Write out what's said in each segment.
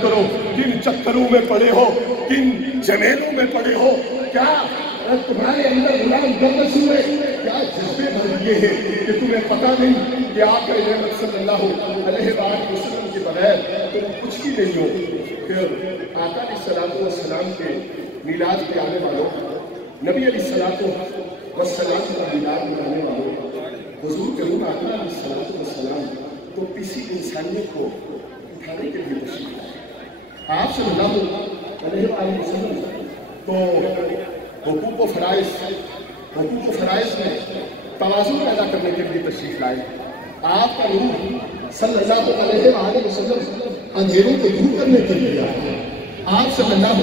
کرو کن چکروں میں پڑے ہو، کن جمیلوں میں پڑے ہو، کیا تمہارے اندر غلام گردش ہوئے، کیا جذبے بھر دیے ہیں کہ تمہیں پتہ نہیں کہ آقا رحمت صلی اللہ علیہ وآلہ وسلم کے بغیر تم کچھ بھی نہیں ہو۔ پھر آقا علیہ السلام کے میلاد پہ آنے والوں، نبی علیہ السلام کا میلاد منانے والوں، حضور کے روح آقا علیہ السلام تو کسی انسانیت کو اٹھانے کے لیے تشریف لائے۔ آپ صلی اللہ علیہ وآلہ وسلم تو حقوق و فرائض میں توازن پیدا کرنے کے لیے تشریف لائے۔ آپ کا روح صلی اللہ علیہ وآلہ وسلم اندھیروں کو دور کرنے کے لیے آئے۔ آپ صلی اللہ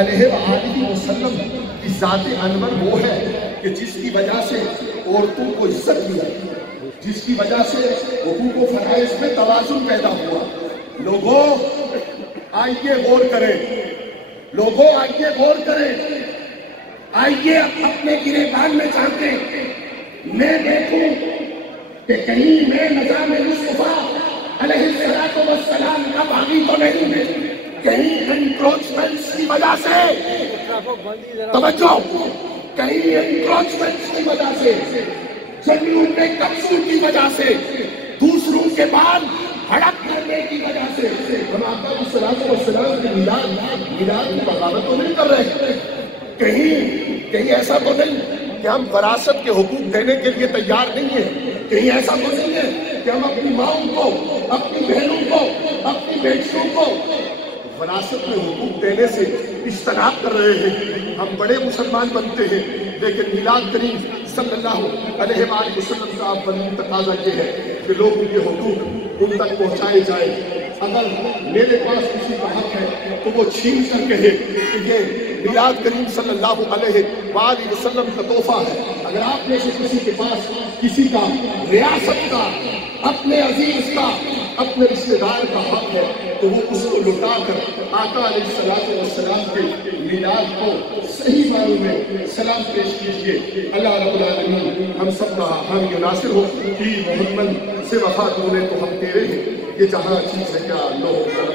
علیہ وآلہ وسلم کی ذات انور وہ ہے کہ جس کی وجہ سے عورتوں کو عزت ملی، جس کی وجہ سے حقوق و فرائض میں توازن پیدا ہوا۔ لوگوں آئیے غور کریں، لوگوں آئیے غور کریں، آئیے اپنے گریبان میں جھانکیں۔ میں دیکھوں کہ کہیں میں نظام مصطفیٰ علیہ السلام کا باغی تو نہیں ہے، کہیں انکروچمنٹس کی وجہ سے، توجہ، کہیں انکروچمنٹس کی وجہ سے، زمینوں کے قبضوں کی وجہ سے، دوسروں کے بعد ہڑپ کرنے کی وجہ سے ہم آقا علیہ السلام کے میلاد کی بغاوت تو نہیں کر رہے۔ کہیں ایسا تو نہیں کہ ہم وراثت کے حقوق دینے کے لیے تیار نہیں ہیں، کہیں ایسا تو نہیں ہے کہ ہم اپنی ماؤں کو، اپنی بہنوں کو، اپنی بیٹیوں کو وراثت میں حقوق دینے سے اجتناب کر رہے ہیں۔ ہم بڑے مسلمان بنتے ہیں، لیکن میلاد کریم صلی اللہ علیہ وآلہ وسلم کا بلند تقاضا یہ ہے کہ لوگوں کے حقوق ان تک پہنچائے جائیں۔ اگر میرے پاس کسی کا حق ہے تو وہ چھین کر کہے کہ یہ میلاد کریم صلی اللہ علیہ وآلہ وسلم کا تحفہ ہے۔ اگر آپ میں سے کسی کے پاس کسی کا ریاست کا، اپنے عزیز کا، اپنے رشتہ دار کا حق ہے تو وہ اس کو لٹا کر آقا علیہ السلام کے میلاد کو صحیح معنوں میں سلام پیش کیجیے۔ اللہ رب العالمین ہم سب کا حامی ناصر ہو کہ محمد سے وفا کرنے تو ہم تیرے ہیں، یہ جہاں چیز ہے کیا اللہ